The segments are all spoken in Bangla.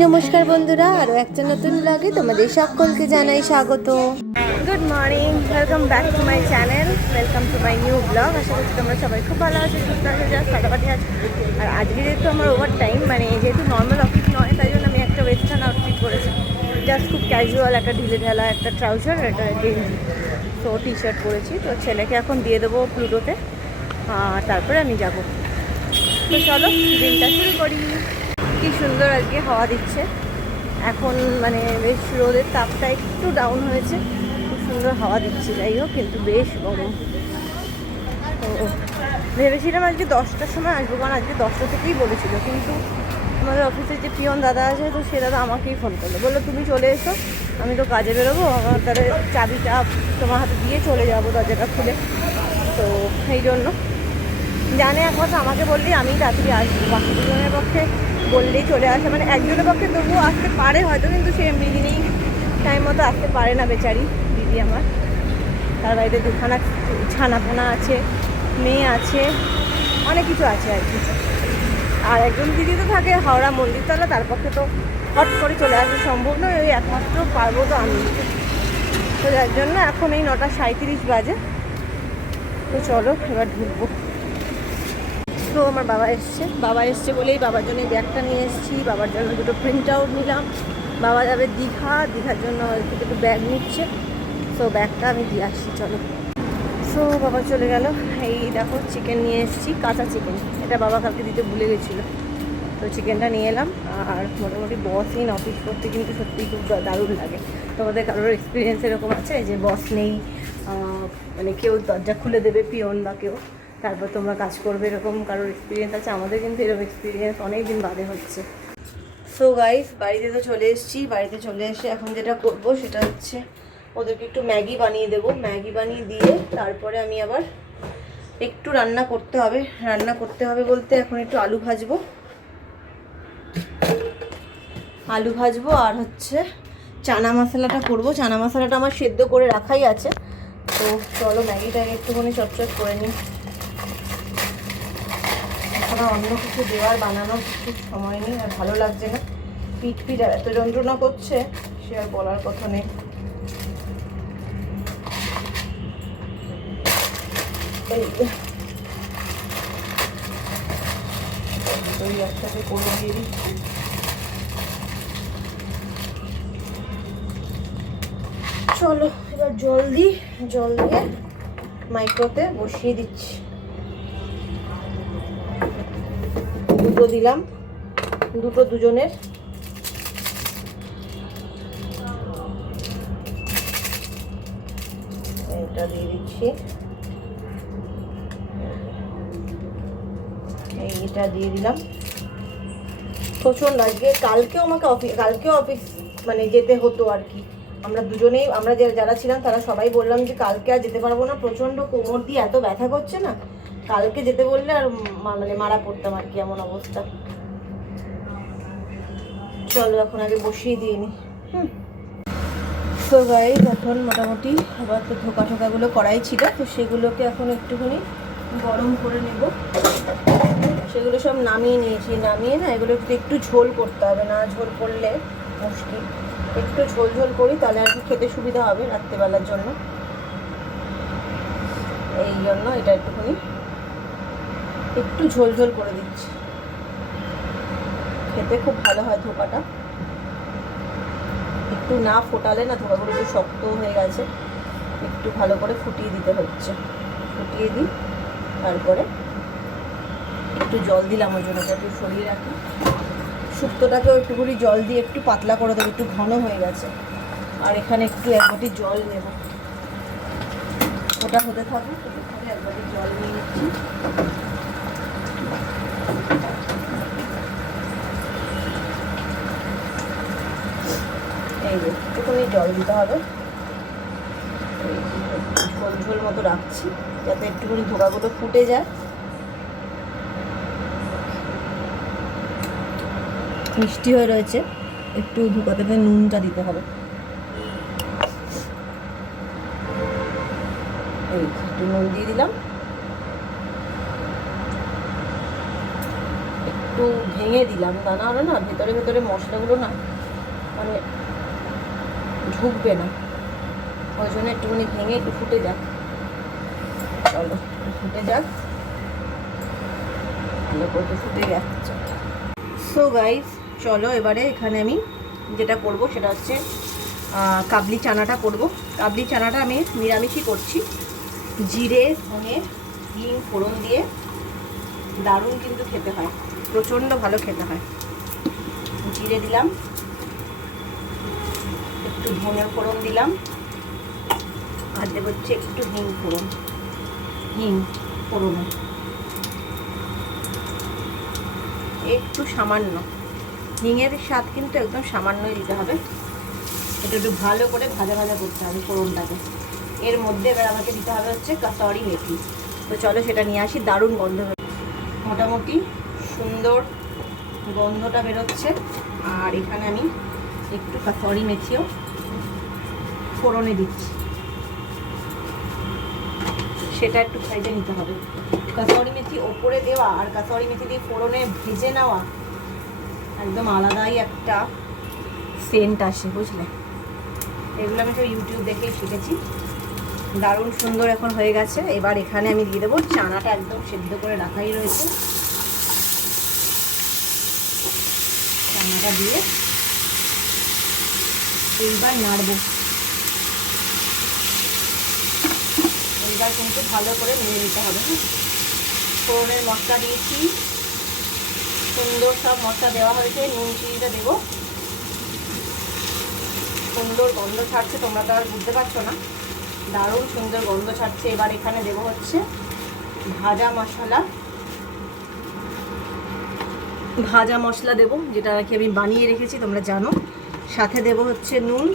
নমস্কার বন্ধুরা, আরও একটা নতুন ব্লগে তোমাদের সকলকে জানাই স্বাগত। Good morning, welcome back to my channel, welcome to my new blog. আশা করছি তোমরা সবাই খুব ভালো আছো, সুস্থ আছো, যা ফাটাফাটি আছে। আর আজকে যেহেতু আমার ওভার টাইম, মানে যেহেতু নর্মাল অফিস নয়, তাই জন্য আমি একটা ওয়েস্টার্ন আউটফিট করেছি। জাস্ট খুব ক্যাজুয়াল একটা ঢিলে ঢালা একটা ট্রাউজার, একটা গেঞ্জি, তো টি শার্ট পরেছি। তো ছেলেকে এখন দিয়ে দেবো প্লুটোতে, তারপরে আমি যাব। তো চলো দিনটা শুরু করি। কি সুন্দর আজকে হাওয়া দিচ্ছে এখন, মানে বেশ রোদের তাপটা একটু ডাউন হয়েছে, খুব সুন্দর হাওয়া দিচ্ছে। যাই হোক, কিন্তু বেশ গরম। তো ভেবেছিলাম আজকে 10টার সময় আসবো, কারণ আজকে 10টা থেকেই বলেছিল, কিন্তু আমাদের অফিসের যে পিয়ন দাদা আছে, তো সে দাদা আমাকেই ফোন করলো, বললো তুমি চলে এসো, আমি তো কাজে বেরোবো, আমার তাহলে চাবিটা তোমার হাতে দিয়ে চলে যাবো দরজাটা খুলে। তো সেই জন্য জানে একমাত্র আমাকে বললেই আমি তাড়াতাড়ি আসবো, বাকি দুজনের পক্ষে বললেই চলে আসে। মানে একজনের পক্ষে তবুও আসতে পারে হয়তো, কিন্তু সে এমনি দিনেই টাইম মতো আসতে পারে না বেচারি দিদি আমার। তার বাড়িতে দুখানা ছানাপোনা আছে, মেয়ে আছে, অনেক কিছু আছে আর কি। আর একজন দিদি তো থাকে হাওড়া মন্দিরতলা, তার পক্ষে তো হট করে চলে আসা সম্ভব নয়, ওই একমাত্র পারবো তো আমি। তো যার জন্য এখন এই 9:37 বাজে। তো চলো এবার ঢুকবো। তো আমার বাবা এসছে বলেই বাবার জন্য ব্যাগটা নিয়ে এসেছি, বাবার জন্য দুটো প্রিন্ট আউট নিলাম। বাবা যাবে দীঘার জন্য দুটো ব্যাগ নিচ্ছে, সো ব্যাগটা আমি দিয়ে আসছি। চলো। সো বাবা চলে গেল। এই দেখো চিকেন নিয়ে এসেছি, কাঁচা চিকেন, এটা বাবা কালকে দিতে ভুলে গেছিলো, তো চিকেনটা নিয়ে এলাম। আর মোটামুটি বসহীন অফিস করতে কিন্তু সত্যিই খুব দারুণ লাগে। তোমাদের কারোর এক্সপিরিয়েন্স এরকম আছে যে বস নেই, মানে কেউ দরজা খুলে দেবে পিয়ন বা কেউ, তারপর তোমরা কাজ করবে, এরকম কারোর এক্সপিরিয়েন্স আছে? আমাদের কিন্তু এরকম এক্সপিরিয়েন্স অনেক দিন বাদে হচ্ছে। সো গাইস, বাড়িতে তো চলে এসেছি। বাড়িতে চলে এসে এখন যেটা করব সেটা হচ্ছে ওদেরকে একটু ম্যাগি বানিয়ে দেবো। ম্যাগি বানিয়ে দিয়ে তারপরে আমি আবার একটু রান্না করতে হবে। রান্না করতে হবে বলতে এখন একটু আলু ভাজবো আর হচ্ছে চানা মশলাটা করব। চানা মশলাটা আমার সেদ্ধ করে রাখাই আছে। তো চলো ম্যাগিটাকে একটুখানি চটচট করে নিই। এখন অন্য কিছু দেওয়ার বানানোর কিছু সময় নেই, আর ভালো লাগছে না। পিঠ আর এত যন্ত্রণা করছে, সে আর বলার কথা নেই। এই একসাথে করে দিয়ে দিচ্ছি। চলো এবার জল দিয়ে মাইক্রোতে বসিয়ে দিচ্ছি। দুটো দিলাম, দুজনের। এটা দিয়ে দিচ্ছি, এইটা দিয়ে দিলাম। প্রচণ্ড আজকে, কালকেও অফিস মানে যেতে হতো আর কি। আমরা দুজনেই, আমরা যারা ছিলাম তারা সবাই বললাম যে কালকে আর যেতে পারবো না, প্রচণ্ড কোমর দিয়ে এত ব্যথা করছে না, কালকে যেতে বললে আর মানে মারা পড়তাম আর কি, এমন অবস্থা। চলো এখন আগে বসিয়ে দিয়ে নি। তো গাইস, এখন মোটামুটি আবার তো ঠোকাগুলো করাই ছিল, তো সেগুলোকে এখন একটুখানি গরম করে নেব। সেগুলো সব নামিয়ে নিয়েছি, নামিয়ে না এগুলো একটু ঝোল করতে হবে, না ঝোল করলে মুশকিল। একটু ঝোল করি, তাহলে আর কি খেতে সুবিধা হবে রাত্রেবেলার জন্য। এই জন্য এটা একটুখানি একটু ঝোল করে দিচ্ছি, খেতে খুব ভালো হয় ধোকাটা। একটু না ফোটালে না, ধোকাগুলো একটু শক্ত হয়ে গেছে, একটু ভালো করে ফুটিয়ে দিতে হচ্ছে। ফুটিয়ে দিই, তারপরে একটু জল দিলাম, ওই জন্য একটু সরিয়ে রাখি। শুক্তোটাকেও একটুখানি জল দিয়ে একটু পাতলা করে দেবো, একটু ঘন হয়ে গেছে। আর এখানে একটু 1 বাটি জল নেব, ওটা হতে থাকুক। এখানে 1 বাটি জল নিয়ে নিচ্ছি। এই যে একটুখানি জল দিতে হবে, ঝোল মতো রাখছি যাতে একটুখানি ধোকাগুলো ফুটে যায়। মিষ্টি হয়ে রয়েছে, একটু ধোকাতে নুনটা দিতে হবে। এই একটু নুন দিয়ে দিলাম, একটু একটু ভেঙে দিলাম, তা না হলে না ভেতরে ভেতরে মশলাগুলো না মানে ঢুকবে না, ওই জন্য একটুখানি ভেঙে একটু ফুটে যাক। চলো ফুটে যাক, ভালো করে ফুটে যাচ্ছে। সো গাইস চলো এবারে এখানে আমি যেটা করব সেটা হচ্ছে কাবলি চানাটা করব। কাবলি চানাটা আমি নিরামিষই করছি, জিরে ধনে হিং ফোড়ন দিয়ে দারুণ কিন্তু খেতে হয়, প্রচণ্ড ভালো খেতে হয়। জিরে দিলাম, একটু ধনে ফোড়ন দিলাম, আর দেবো হচ্ছে একটু হিং ফোড়ন, হিং ফোড়নে একটু সামান্য, হিঙের স্বাদ কিন্তু একদম সামান্যই দিতে হবে। এটা একটু ভালো করে ভাজা ভাজা করতে হবে ফোড়নটাকে। এর মধ্যে এবার আমাকে দিতে হবে হচ্ছে কাসুরি মেথি। তো চলো সেটা নিয়ে আসি, দারুণ গন্ধ, মোটামুটি সুন্দর গন্ধটা বেরোচ্ছে। আর এখানে আমি একটু কাসুরি মেথিও ফোড়নে দিচ্ছি, সেটা একটু ভেজে নিতে হবে। কাসুরি মেথি ওপরে দেওয়া আর কাসুরি মেথি দিয়ে ফোড়নে ভেজে নেওয়া একদম আলাদাই একটা সেন্ট আসে, বুঝলে? এগুলো আমি সব ইউটিউব দেখেই শিখেছি। দারুণ সুন্দর এখন হয়ে গেছে। এবার এখানে আমি দিয়ে দেবো চানাটা, একদম সেদ্ধ করে রাখাই রয়েছে। চানাটা দিয়ে এইবার নাড়বো, এইবার কিন্তু ভালো করে নেড়ে নিতে হবে। ফোড়নের মশলা দিয়েছি, সুন্দর সব মশলা দেওয়া হয়েছে, নুন চিনিটা দেবো, সুন্দর গন্ধ ছাড়ছে, তোমরা তো আর বুঝতে পারছো না, দারুণ সুন্দর গন্ধ ছাড়ছে। এবার এখানে দেবো হচ্ছে ভাজা মশলা, ভাজা মশলা দেবো, যেটা নাকি আমি বানিয়ে রেখেছি তোমরা জানো। সাথে দেবো হচ্ছে নুন,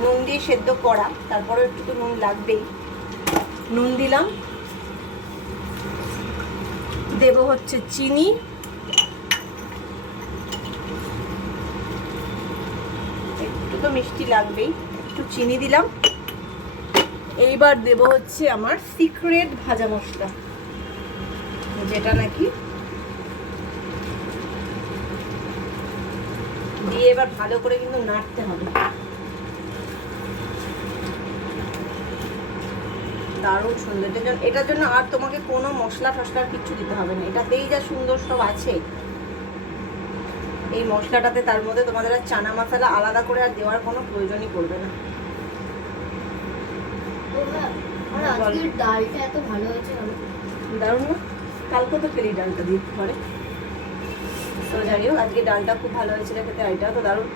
নুন দিয়ে সেদ্ধ করা, তারপরে একটু তো নুন লাগবেই, নুন দিলাম। দেবো হচ্ছে চিনি, একটু তো মিষ্টি লাগবেই, একটু চিনি দিলাম। এইবার দেবো হচ্ছে আমার সিক্রেট ভাজা মশলা, যেটা নাকি দিয়ে এবার ভালো করে কিন্তু নাড়তে হবে। দারুণ সুন্দর, এটার জন্য আর তোমাকে কোনো মশলা টশলার কিচ্ছু দিতে হবে না, এটাতেই যা সুন্দর সব আছে এই মশলাটাতে, তার মধ্যে তোমাদের আর চানা মশলা আলাদা করে আর দেওয়ার কোনো প্রয়োজনই পড়বে না। ডালটা এত ভালো হয়েছে, দারুণ না? কালকে তো খেলি ডালটা দিয়ে ঘরে। তো যাই হোক, আজকে ডালটা খুব ভালো হয়েছিল খেতে, এটাও তো দারুণ।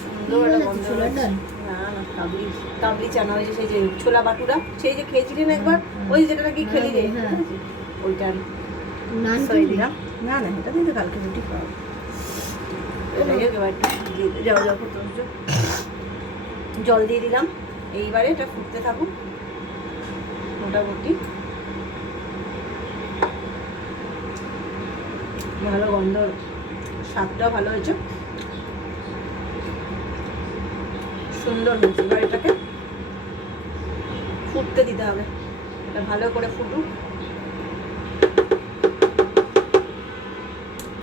সুন্দর একটা গন্ধ হয়েছে। না না, কাবলি কাবলি চানা হয়েছে, সেই যে ছোলা বাটুরা, সেই যে খেয়েছিলেন একবার, ওই যেটা নাকি খেলি রে, ওইটা দিলাম। না না, এটা কিন্তু কালকে রুটি খাওয়া। যাই হোক, এবার একটু যাও যাও, জল দিয়ে দিলাম। এইবারে এটা ফুটতে থাকুক মোটামুটি, ভালো গন্ধ, স্বাদটাও ভালো হয়েছে, সুন্দর হয়েছে। এবার এটাকে ফুটতে দিতে হবে, এটা ভালো করে ফুটুক।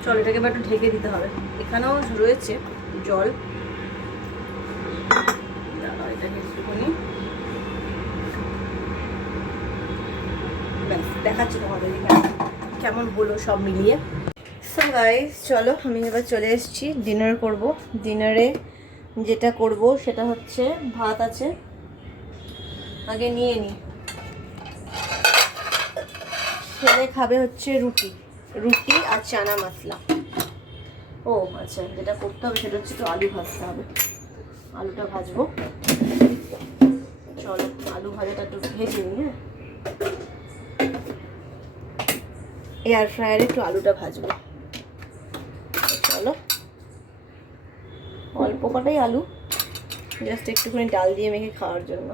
চল এটাকে এবার একটু ঢেকে দিতে হবে। এখানেও রয়েছে জল, এটাকে একটুখানি ব্যাস দেখাচ্ছি তোমাদের কেমন হলো সব মিলিয়ে। সো গাইস চলো, আমি এবার চলে এসেছি, ডিনার করব। ডিনারে যেটা করব সেটা হচ্ছে ভাত আছে, আগে নিয়ে নিই। ছেলে খাবে হচ্ছে রুটি, রুটি আর চানা মশলা। ও আচ্ছা, যেটা করতে হবে সেটা হচ্ছে একটু আলু ভাজতে হবে, আলুটা ভাজবো। চলো আলু ভাজাটা একটু ভেজে নিই। হ্যাঁ, এয়ার ফ্রায়ারে একটু আলুটা ভাজবো। চলো, অল্প কটাই আলু, জাস্ট একটুখানি ডাল দিয়ে মেখে খাওয়ার জন্য।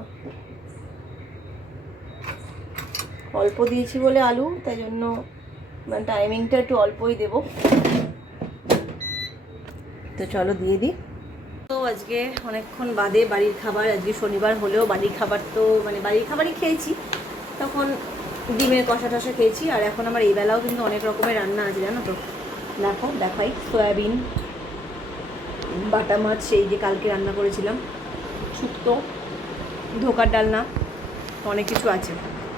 অল্প দিয়েছি বলে আলু, তাই জন্য মানে টাইমিংটা একটু অল্পই দেবো। তো চলো দিয়ে দিই। তো আজকে অনেকক্ষণ বাদে বাড়ির খাবার, আজকে শনিবার হলেও বাড়ির খাবার তো মানে বাড়ির খাবারই খেয়েছি। তখন ডিমের কষা টষা খেয়েছি। আর এখন আমার এই বেলাও কিন্তু অনেক রকমের রান্না আছে জানো তো। দেখো দেখাই, সয়াবিন, বাটা মাছ সেই যে কালকে রান্না করেছিলাম, শুক্তো, ধোকার ডালনা, অনেক কিছু আছে।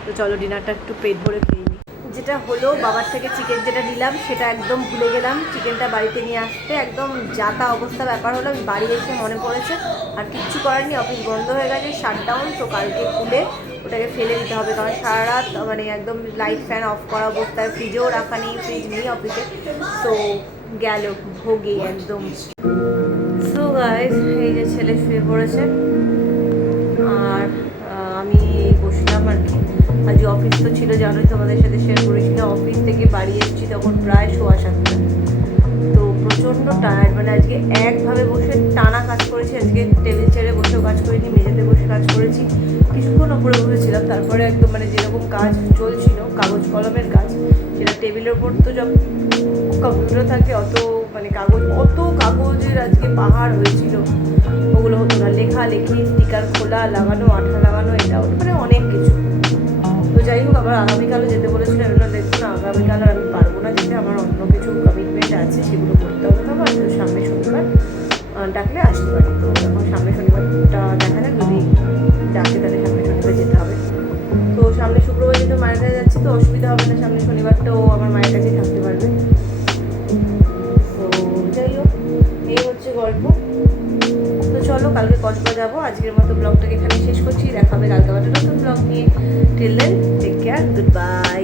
তো চলো ডিনারটা একটু পেট ভরে খেয়ে নিই। যেটা হলো, বাবার থেকে চিকেন যেটা নিলাম সেটা একদম ভুলে গেলাম চিকেনটা বাড়িতে নিয়ে আসতে। একদম যাতা অবস্থা ব্যাপার হলো, আমি বাড়ি এসে মনে পড়েছে। আর কিচ্ছু করার নেই, অফিস বন্ধ হয়ে গেছে, শাটডাউন। তো কালকে খুলে ওটাকে ফেলে দিতে হবে, কারণ সারা রাত মানে একদম লাইট ফ্যান অফ করা অবস্থায়, ফ্রিজেও রাখা নেই, ফ্রিজ নেই অফিসে। তো গেল ভোগে একদম। সো গাইস, এই যে ছেলে শুয়ে পড়েছে আর আমি বসলাম আর কি। আজ অফিস তো ছিল জানোই, তোমাদের সাথে শেয়ার করেছিলাম। অফিস থেকে বাড়ি এসেছি তখন প্রায় 7:15। তো প্রচণ্ড টায়ার্ড, মানে আজকে একভাবে বসে টানা কাজ করেছি। আজকে টেবিল ছেড়ে বসেও কাজ করিনি, মেঝেতে বসে কাজ করেছি। কিছুক্ষণ ওপরে বসেছিলাম, তারপরে একদম মানে যেরকম কাজ চলছিল কাগজ কলমের কাজ, যেটা টেবিলের ওপর তো যখন কম্পিউটার থাকে অত মানে অত কাগজের আজকে পাহাড় হয়েছিল, ওগুলো হতো না। লেখালেখি, স্টিকার খোলা, লাগানো, আঠা লাগানো, এটা ওটা মানে অনেক কিছু। তো যাই হোক, আবার আগামীকালও যেতে বলেছিলাম, এগুলো দেখবো না, আগামীকাল আর আমি পারবো না যেতে, আমার অন্য কিছু কমিটমেন্ট আছে, সেগুলো করতে হবে। তো আমার তো সামনে শনিবার ডাকলে আসতে পারি। তো এখন সামনে শনিবারটা দেখা যাক, যদি ডাকে তাহলে সামনে শনিবার যেতে হবে। তো সামনে শুক্রবার যেহেতু মায়ের কাছে যাচ্ছি, তো অসুবিধা হবে না, সামনে শনিবারটাও আমার মায়ের কাছেই থাকতে পারবে। তো যাই হোক, এই হচ্ছে গল্প। তো চলো কালকে কসবা যাবো। আজকের মতো ব্লগটাকে এখানে শেষ করছি, দেখা হবে কালকে আবার নতুন ব্লগ নিয়ে। Till then, take care, good by.